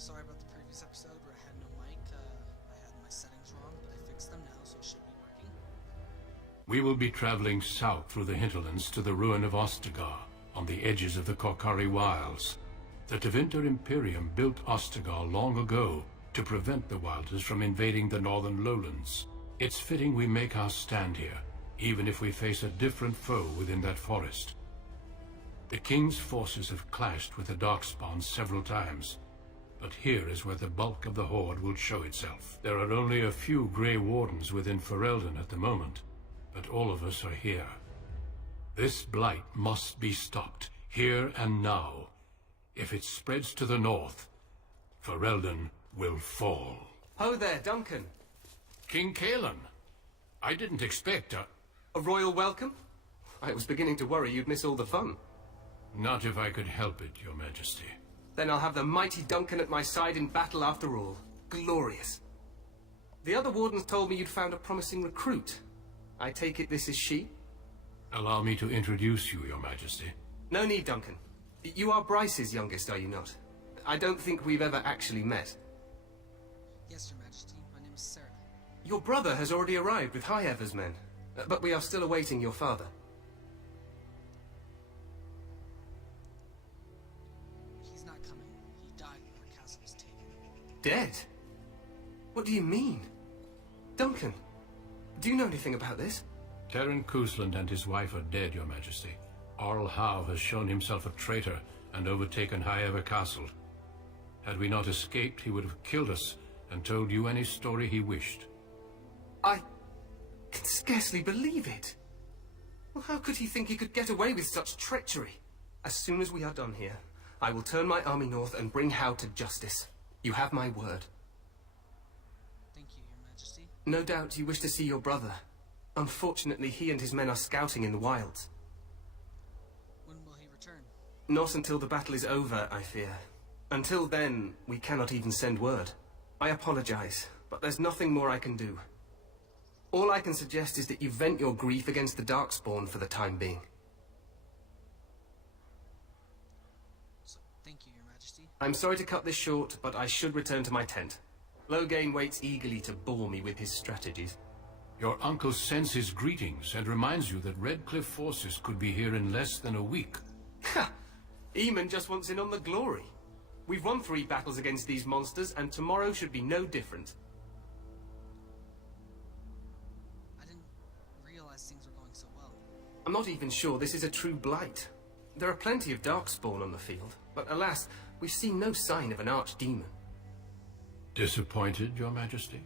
Sorry about the previous episode where I had no mic. I had my settings wrong, but I fixed them now, so it should be working. We will be traveling south through the hinterlands to the ruin of Ostagar, on the edges of the Korkari Wilds. The Tevinter Imperium built Ostagar long ago to prevent the Wilders from invading the northern lowlands. It's fitting we make our stand here, even if we face a different foe within that forest. The King's forces have clashed with the Darkspawn several times, but here is where the bulk of the Horde will show itself. There are only a few Grey Wardens within Ferelden at the moment, but all of us are here. This blight must be stopped, here and now. If it spreads to the north, Ferelden will fall. Ho there, Duncan. King Kaelan, I didn't expect A royal welcome? I was beginning to worry you'd miss all the fun. Not if I could help it, Your Majesty. Then I'll have the mighty Duncan at my side in battle after all. Glorious. The other wardens told me you'd found a promising recruit. I take it this is she? Allow me to introduce you, Your Majesty. No need, Duncan. You are Bryce's youngest, are you not? I don't think we've ever actually met. Yes, Your Majesty. My name is Sarah. Your brother has already arrived with High Ever's men, but we are still awaiting your father. He's not coming. He died when our castle was taken. Dead? What do you mean? Duncan, do you know anything about this? Terran Cousland and his wife are dead, Your Majesty. Arl Howe has shown himself a traitor and overtaken High Ever Castle. Had we not escaped, he would have killed us and told you any story he wished. I can scarcely believe it. Well, how could he think he could get away with such treachery? As soon as we are done here, I will turn my army north and bring Howe to justice. You have my word. Thank you, Your Majesty. No doubt you wish to see your brother. Unfortunately, he and his men are scouting in the wilds. When will he return? Not until the battle is over, I fear. Until then, we cannot even send word. I apologize, but there's nothing more I can do. All I can suggest is that you vent your grief against the Darkspawn for the time being. So, thank you, Your Majesty. I'm sorry to cut this short, but I should return to my tent. Loghain waits eagerly to bore me with his strategies. Your uncle sends his greetings and reminds you that Redcliffe forces could be here in less than a week. Ha! Eamon just wants in on the glory. We've won 3 battles against these monsters, and tomorrow should be no different. I didn't realize things were going so well. I'm not even sure this is a true blight. There are plenty of Darkspawn on the field, but alas, we've seen no sign of an archdemon. Disappointed, Your Majesty?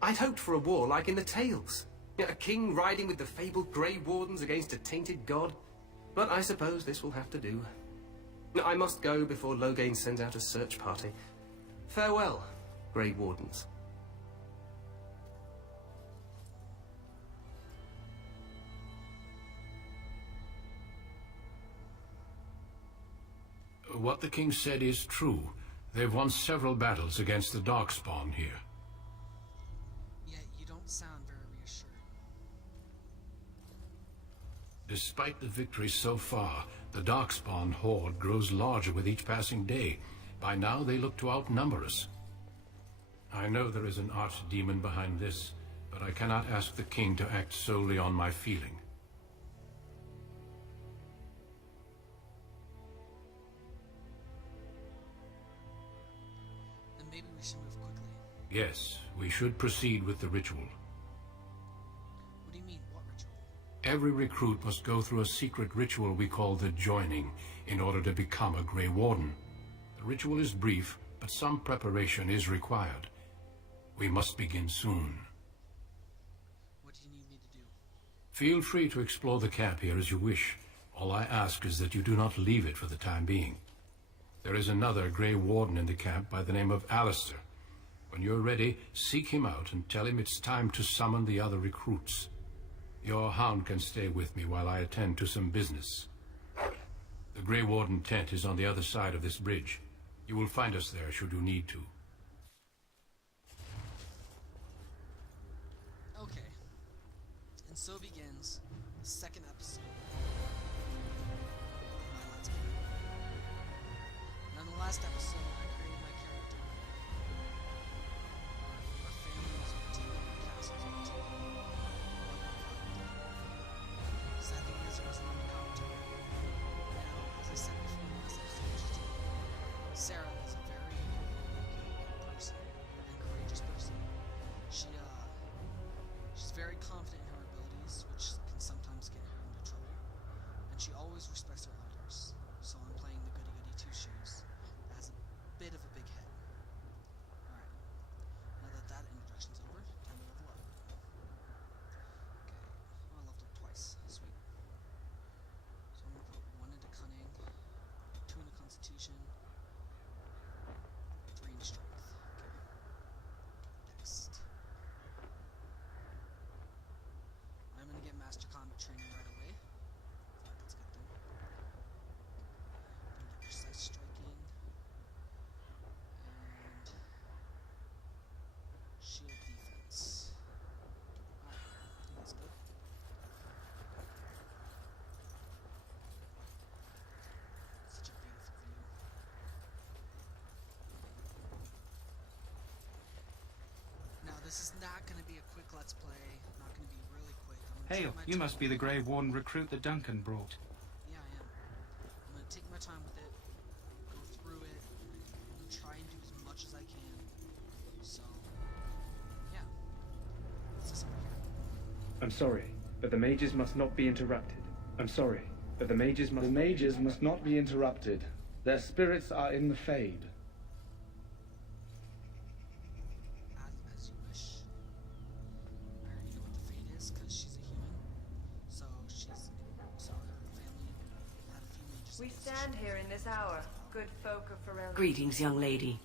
I'd hoped for a war like in the tales. A king riding with the fabled Grey Wardens against a tainted god. But I suppose this will have to do. I must go before Loghain sends out a search party. Farewell, Grey Wardens. What the king said is true. They've won several battles against the Darkspawn here. Yet you don't sound very reassured. Despite the victories so far, the Darkspawn horde grows larger with each passing day. By now they look to outnumber us. I know there is an archdemon behind this, but I cannot ask the king to act solely on my feeling. Then maybe we should move quickly. Yes, we should proceed with the ritual. What do you mean, what ritual? Every recruit must go through a secret ritual we call the Joining in order to become a Grey Warden. The ritual is brief, but some preparation is required. We must begin soon. What do you need me to do? Feel free to explore the camp here as you wish. All I ask is that you do not leave it for the time being. There is another Grey Warden in the camp by the name of Alistair. When you're ready, seek him out and tell him it's time to summon the other recruits. Your hound can stay with me while I attend to some business. The Grey Warden tent is on the other side of this bridge. You will find us there should you need to. Okay. And so begins the second episode of my Let's Play. Now in the last episode, I created my character, Hail, you must be the Grey Warden recruit that Duncan brought. Yeah, I am. I'm gonna take my time with it, go through it, and try and do as much as I can. So, yeah. What's this over here? I'm sorry, but the mages must not be interrupted. I'm sorry, but the mages must not be interrupted. Their spirits are in the Fade. As you wish. I already know what the Fate is, because she's a human. So her family had a few mages. We stand here in this hour. Good folk of Ferelden. Greetings, young lady.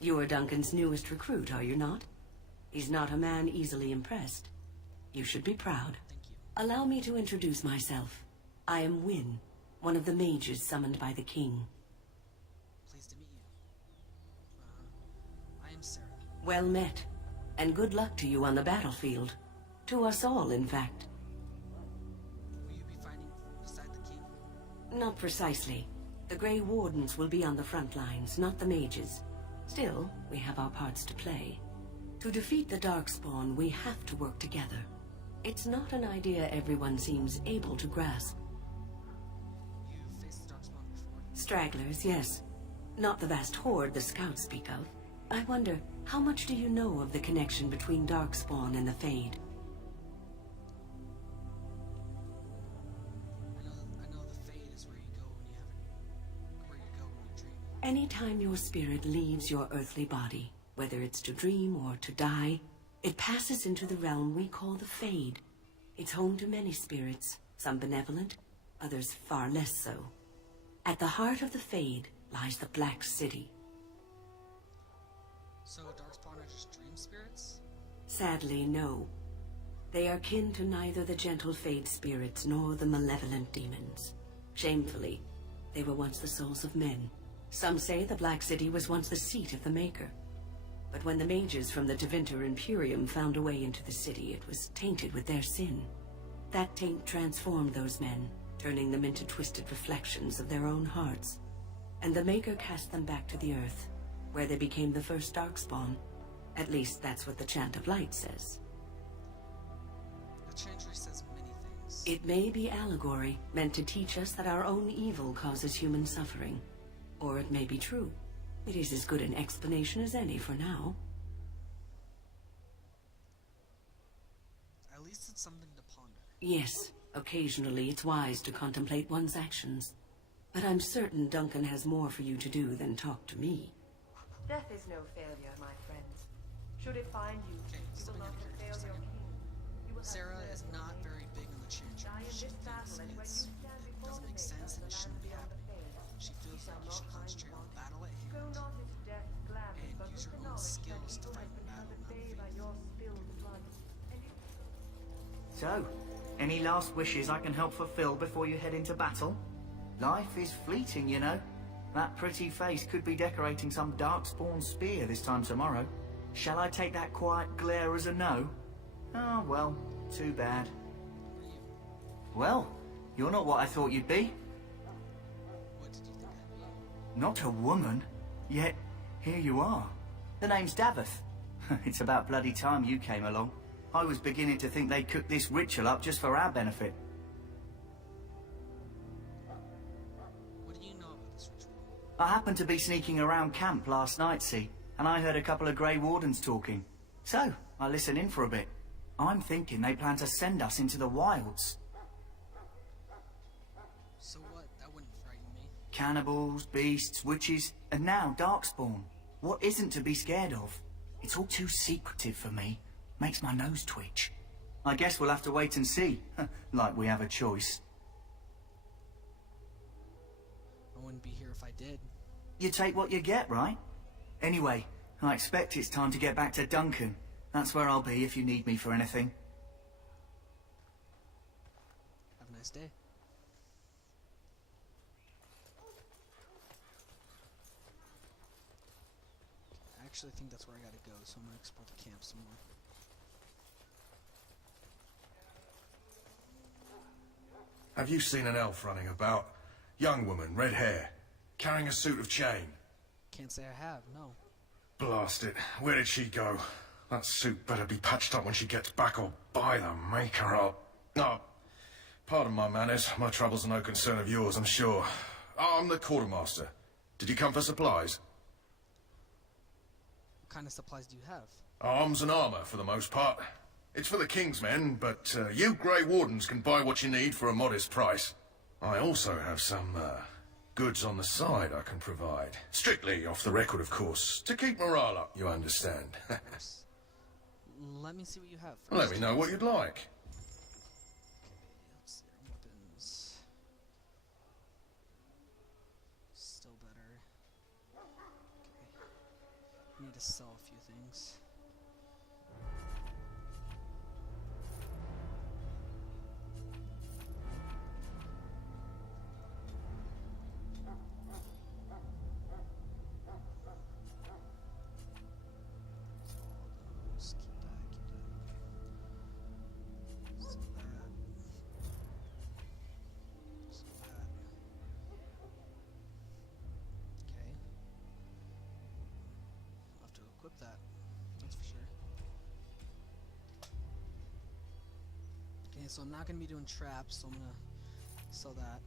You are Duncan's newest recruit, are you not? He's not a man easily impressed. You should be proud. Thank you. Allow me to introduce myself. I am Wynne, one of the mages summoned by the king. Pleased to meet you. I am Sarah. Well met, and good luck to you on the battlefield. To us all, in fact. Will you be fighting beside the king? Not precisely. The Grey Wardens will be on the front lines, not the mages. Still, we have our parts to play. To defeat the Darkspawn, we have to work together. It's not an idea everyone seems able to grasp. You've faced the Darkspawn before. Stragglers, yes. Not the vast horde the scouts speak of. I wonder, how much do you know of the connection between Darkspawn and the Fade? I know the Fate is where you go when you dream. Anytime your spirit leaves your earthly body, whether it's to dream or to die, it passes into the realm we call the Fade. It's home to many spirits, some benevolent, others far less so. At the heart of the Fade lies the Black City. So Darkspawn are just dream spirits? Sadly, no. They are kin to neither the gentle Fade spirits nor the malevolent demons. Shamefully, they were once the souls of men. Some say the Black City was once the seat of the Maker. But when the mages from the Tevinter Imperium found a way into the city, it was tainted with their sin. That taint transformed those men, turning them into twisted reflections of their own hearts. And the Maker cast them back to the Earth, where they became the first Darkspawn. At least that's what the Chant of Light says. The Chantry says many things. It may be allegory, meant to teach us that our own evil causes human suffering. Or it may be true. It is as good an explanation as any for now. At least it's something to ponder. Yes, occasionally it's wise to contemplate one's actions. But I'm certain Duncan has more for you to do than talk to me. Death is no failure, my friends. Should it find you, Okay, you stop will not again here fail for a your second. king. You will have Sarah served is your not king. very big on the Chantry. Die in She this battle, thinks and when you stand it before doesn't the make Maker sense of and the it shouldn't be land beyond the happening. Fade, She feels shall like you not should find concentrate on the want. battle at hand. Go not into death's gladness, And but use with your the own knowledge skills that to evil fight has the been battle, driven not bay the by fate. your spilled blood. And it So, any last wishes I can help fulfill before you head into battle? Life is fleeting, you know. That pretty face could be decorating some Darkspawn spear this time tomorrow. Shall I take that quiet glare as a no? Oh, well, too bad. Well, you're not what I thought you'd be. What did you think I'd be? Not a woman. Yet, here you are. The name's Daveth. It's about bloody time you came along. I was beginning to think they'd cooked this ritual up just for our benefit. What do you know about this ritual? I happened to be sneaking around camp last night, see, and I heard a couple of Grey Wardens talking. So, I listened in for a bit. I'm thinking they plan to send us into the wilds. So what? That wouldn't frighten me. Cannibals, beasts, witches, and now Darkspawn. What isn't to be scared of? It's all too secretive for me. Makes my nose twitch. I guess we'll have to wait and see. Like we have a choice. I wouldn't be here if I did. You take what you get, right? Anyway, I expect it's time to get back to Duncan. That's where I'll be if you need me for anything. Have a nice day. I actually think that's where I gotta go, so I'm gonna explore the camp some more. Have you seen an elf running about? Young woman, red hair, carrying a suit of chain. Can't say I have, no. Blast it. Where did she go? That suit better be patched up when she gets back or by the Maker up. Oh, pardon my manners. My troubles are no concern of yours, I'm sure. I'm the quartermaster. Did you come for supplies? What kind of supplies do you have? Arms and armour, for the most part. It's for the King's men, but you Grey Wardens can buy what you need for a modest price. I also have some goods on the side I can provide. Strictly off the record, of course. To keep morale up, you understand. Let me see what you have first. Let me know what you'd like. Okay, let's see our weapons. Still better. Okay. Need to sell a few things. That, that's for sure. Okay, so I'm not gonna be doing traps, so I'm gonna sell that.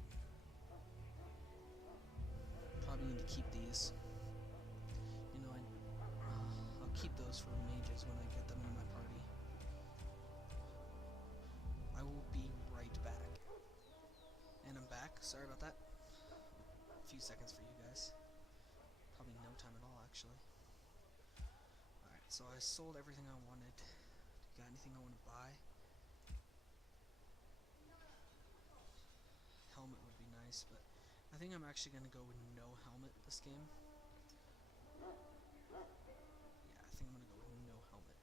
Probably need to keep these. You know, I'll keep those for mages when I get them in my party. I will be right back. And I'm back. Sorry about that. A few seconds for you guys. Probably no time at all, actually. So I sold everything I wanted. Got anything I want to buy? Helmet would be nice, but I think I'm actually going to go with no helmet this game. Yeah, I think I'm going to go with no helmet.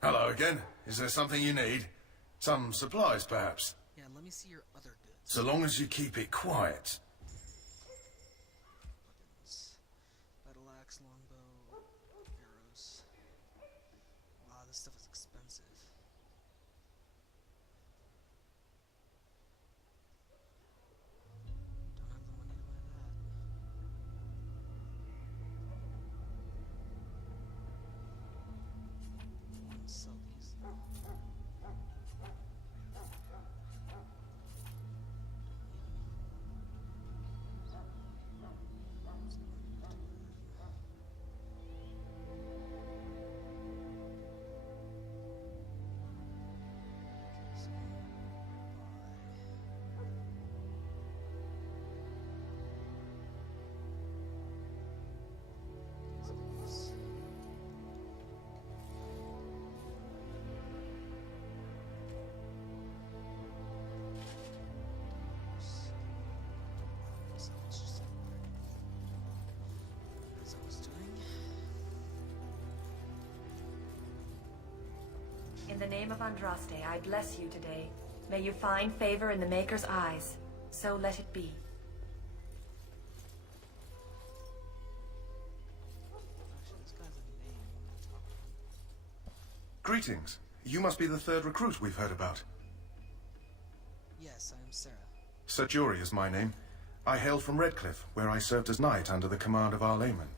Hello again. Is there something you need? Some supplies, perhaps? Yeah, let me see your other goods. So long as you keep it quiet. Battle axe, longbow, arrows. Wow, this stuff is expensive. Don't have the money to buy that. Let's sell these. In the name of Andraste, I bless you today. May you find favor in the Maker's eyes. So let it be. Actually, this guy's a name. I'm gonna talk to him. Greetings. You must be the third recruit we've heard about. Yes, I am Sarah. Sir Jury is my name. I hail from Redcliffe, where I served as knight under the command of our layman.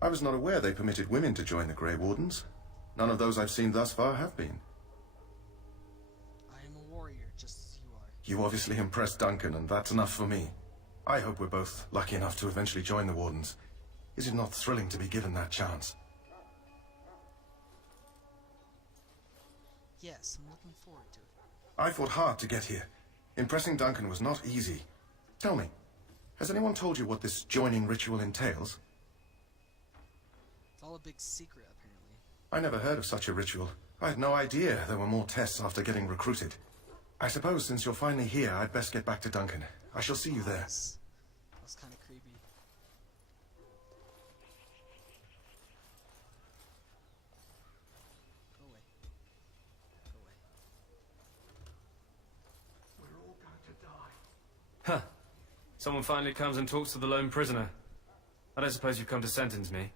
I was not aware they permitted women to join the Grey Wardens. None of those I've seen thus far have been. I am a warrior, just as you are. You obviously impressed Duncan, and that's enough for me. I hope we're both lucky enough to eventually join the Wardens. Is it not thrilling to be given that chance? Yes, I'm looking forward to it. I fought hard to get here. Impressing Duncan was not easy. Tell me, has anyone told you what this joining ritual entails? It's all a big secret, apparently. I never heard of such a ritual. I had no idea there were more tests after getting recruited. I suppose since you're finally here, I'd best get back to Duncan. I shall see you there. Yes. That was kind of creepy. Go away. Go away. We're all going to die. Huh. Someone finally comes and talks to the lone prisoner. I don't suppose you've come to sentence me.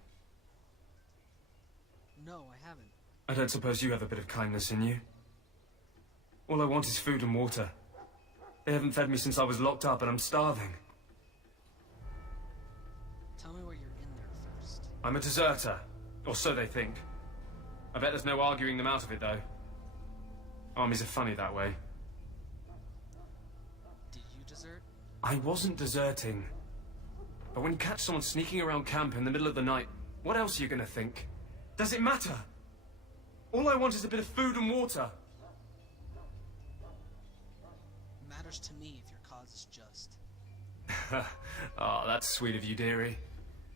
No, I haven't. I don't suppose you have a bit of kindness in you. All I want is food and water. They haven't fed me since I was locked up and I'm starving. Tell me why you're in there first. I'm a deserter, or so they think. I bet there's no arguing them out of it, though. Armies are funny that way. Did you desert? I wasn't deserting. But when you catch someone sneaking around camp in the middle of the night, what else are you gonna think? Does it matter? All I want is a bit of food and water. It matters to me if your cause is just. Oh, that's sweet of you, dearie.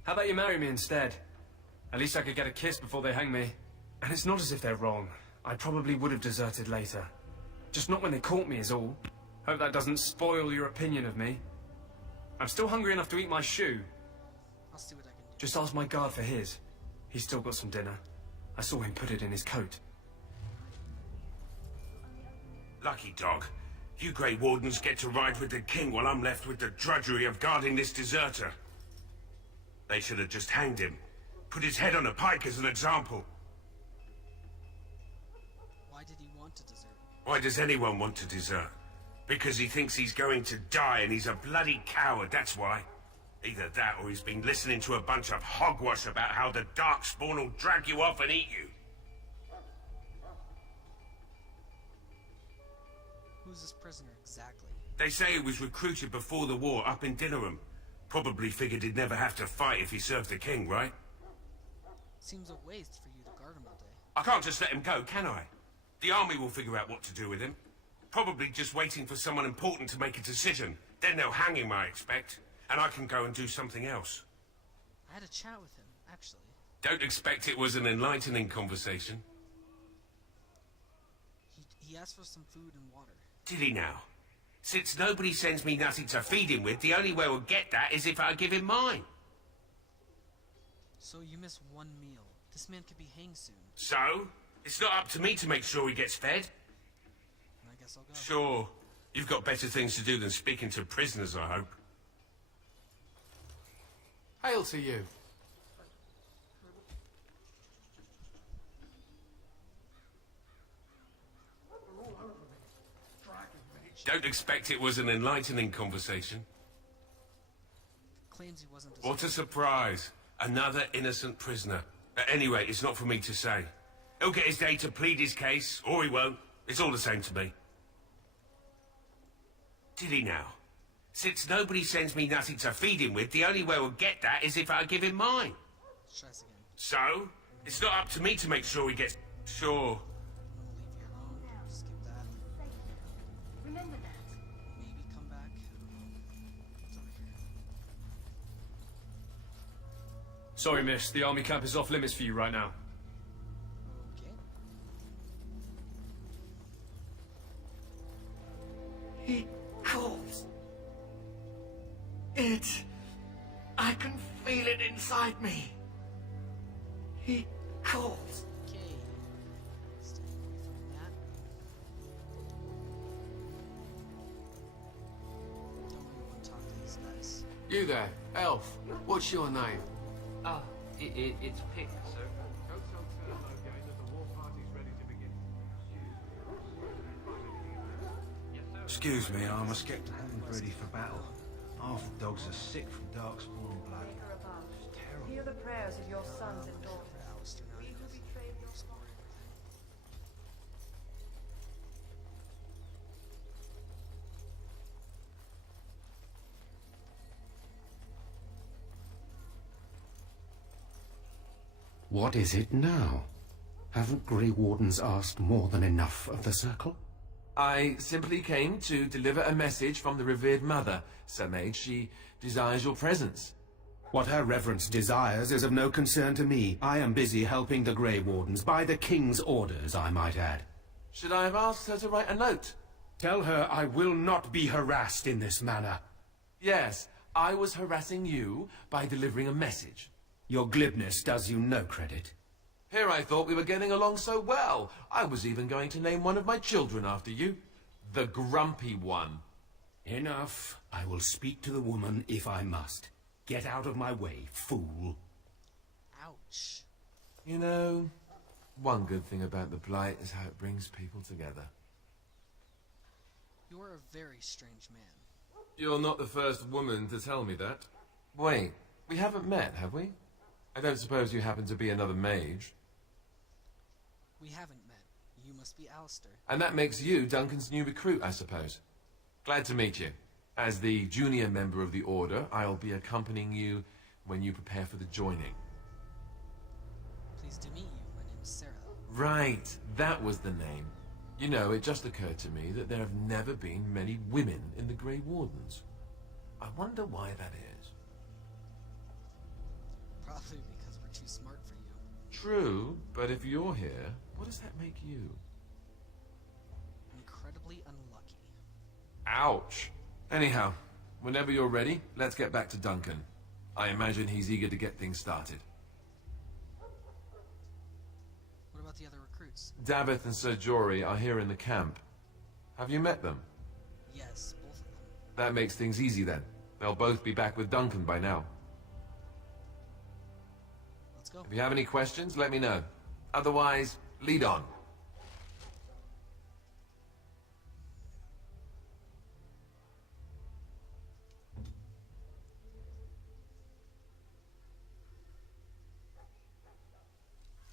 How about you marry me instead? At least I could get a kiss before they hang me. And it's not as if they're wrong. I probably would have deserted later. Just not when they caught me is all. Hope that doesn't spoil your opinion of me. I'm still hungry enough to eat my shoe. I'll see what I can do. Just ask my guard for his. He's still got some dinner. I saw him put it in his coat. Lucky dog. You Grey Wardens get to ride with the king while I'm left with the drudgery of guarding this deserter. They should have just hanged him. Put his head on a pike as an example. Why did he want to desert? Why does anyone want to desert? Because he thinks he's going to die and he's a bloody coward, that's why. Either that or he's been listening to a bunch of hogwash about how the Darkspawn will drag you off and eat you. Who's this prisoner exactly? They say he was recruited before the war up in Dinnerham. Probably figured he'd never have to fight if he served the king, right? Seems a waste for you to guard him all day. I can't just let him go, can I? The army will figure out what to do with him. Probably just waiting for someone important to make a decision. Then they'll hang him, I expect. And I can go and do something else. I had a chat with him, actually. Don't expect it was an enlightening conversation. He asked for some food and water. Did he now? Since nobody sends me nothing to feed him with, the only way we'll get that is if I give him mine. So you miss one meal. This man could be hanged soon. So? It's not up to me to make sure he gets fed. I guess I'll go. Sure. You've got better things to do than speaking to prisoners, I hope. Hail to you. Don't expect it was an enlightening conversation. Claims he wasn't a What a surprise. Another innocent prisoner. Anyway, it's not for me to say. He'll get his day to plead his case, or he won't. It's all the same to me. Did he now? Since nobody sends me nothing to feed him with, the only way we'll get that is if I give him mine. Let's try this again. So? It's not up to me to make sure he gets... Sure. I'm gonna leave you alone. Skip that. Remember that. Maybe come back. I don't know. What's over here? Sorry, miss. The army camp is off limits for you right now. Okay. He calls. I can feel it inside me. He calls. Okay. Stay away from that. Don't really want to talk to these guys. You there, elf. What's your name? Ah, it's Pick, sir. Excuse me, I must get the hound ready for battle. Half the dogs are sick from darkspawn blood. Maker above, hear the prayers of your sons and daughters. We who betrayed your Explore everything. What is it now? Haven't Grey Wardens asked more than enough of the Circle? I simply came to deliver a message from the revered mother, Sir Mage. She desires your presence. What her reverence desires is of no concern to me. I am busy helping the Grey Wardens, by the King's orders, I might add. Should I have asked her to write a note? Tell her I will not be harassed in this manner. Yes, I was harassing you by delivering a message. Your glibness does you no credit. Here I thought we were getting along so well. I was even going to name one of my children after you. The Grumpy One. Enough. I will speak to the woman if I must. Get out of my way, fool. Ouch. You know, one good thing about the Blight is how it brings people together. You are a very strange man. You're not the first woman to tell me that. Wait, we haven't met, have we? I don't suppose you happen to be another mage? We haven't met. You must be Alistair. And that makes you Duncan's new recruit, I suppose. Glad to meet you. As the junior member of the Order, I'll be accompanying you when you prepare for the joining. Pleased to meet you. My name is Sarah. Right, that was the name. You know, it just occurred to me that there have never been many women in the Grey Wardens. I wonder why that is. Probably because we're too smart for you. True, but if you're here, what does that make you? Incredibly unlucky. Ouch. Anyhow, whenever you're ready, let's get back to Duncan. I imagine he's eager to get things started. What about the other recruits? Davith and Sir Jory are here in the camp. Have you met them? Yes, both of them. That makes things easy then. They'll both be back with Duncan by now. Let's go. If you have any questions, let me know. Otherwise, lead on.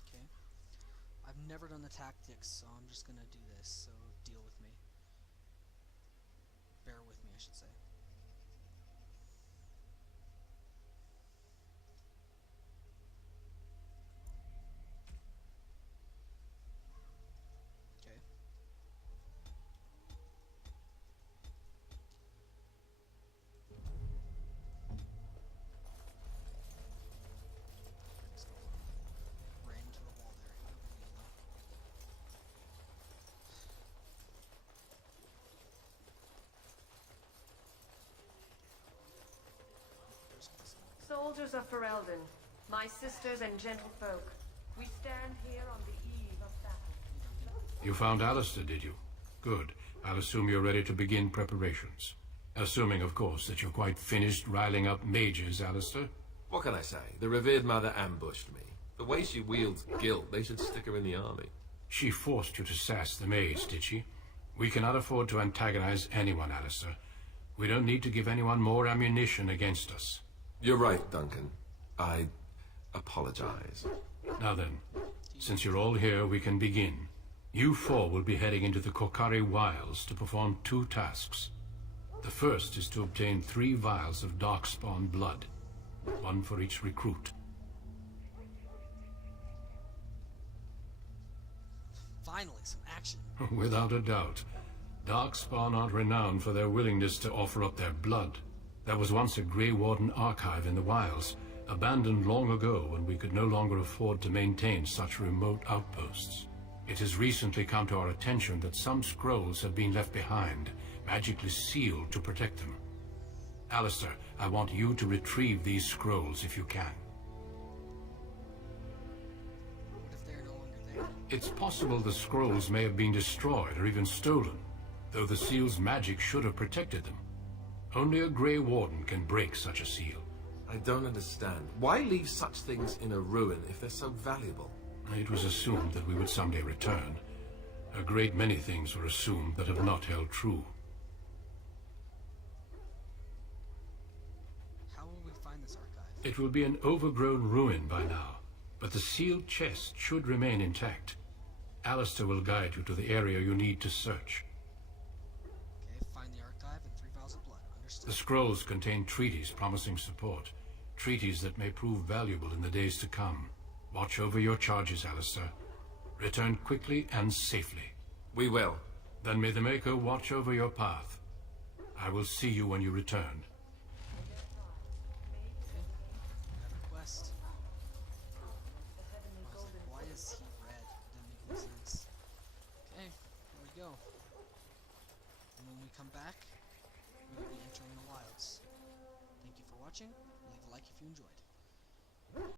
Okay. I've never done the tactics, so I'm just gonna do this, so deal with me. Bear with me, I should say. Okay. Ran into a wall there. No big deal, though. Soldiers of Ferelden, my sisters and gentlefolk, we stand here on the eve of battle. You found Alistair, did you? Good. I'll assume you're ready to begin preparations. Assuming, of course, that you're quite finished riling up mages, Alistair. What can I say? The revered mother ambushed me. The way she wields guilt, they should stick her in the army. She forced you to sass the mage, did she? We cannot afford to antagonize anyone, Alistair. We don't need to give anyone more ammunition against us. You're right, Duncan. I apologize. Now then, since you're all here, we can begin. You four will be heading into the Kokari Wilds to perform 2 tasks. The first is to obtain 3 vials of Darkspawn blood, 1 for each recruit. Finally, some action. Without a doubt. Darkspawn aren't renowned for their willingness to offer up their blood. There was once a Grey Warden archive in the wilds, abandoned long ago when we could no longer afford to maintain such remote outposts. It has recently come to our attention that some scrolls have been left behind, magically sealed to protect them. Alistair, I want you to retrieve these scrolls if you can. What if they're no longer there? It's possible the scrolls may have been destroyed or even stolen, though the seal's magic should have protected them. Only a Grey Warden can break such a seal. I don't understand. Why leave such things in a ruin if they're so valuable? It was assumed that we would someday return. A great many things were assumed that have not held true. How will we find this archive? It will be an overgrown ruin by now, but the sealed chest should remain intact. Alistair will guide you to the area you need to search. Okay, find the archive and 3 vials of blood. Understood. The scrolls contain treaties promising support, treaties that may prove valuable in the days to come. Watch over your charges, Alistair. Return quickly and safely. We will. Then may the Maker watch over your path. I will see you when you return. Another quest. Why is he red? Didn't make any sense. Okay, here we go. And when we come back, we will be entering the wilds. Thank you for watching. Leave a like if you enjoyed.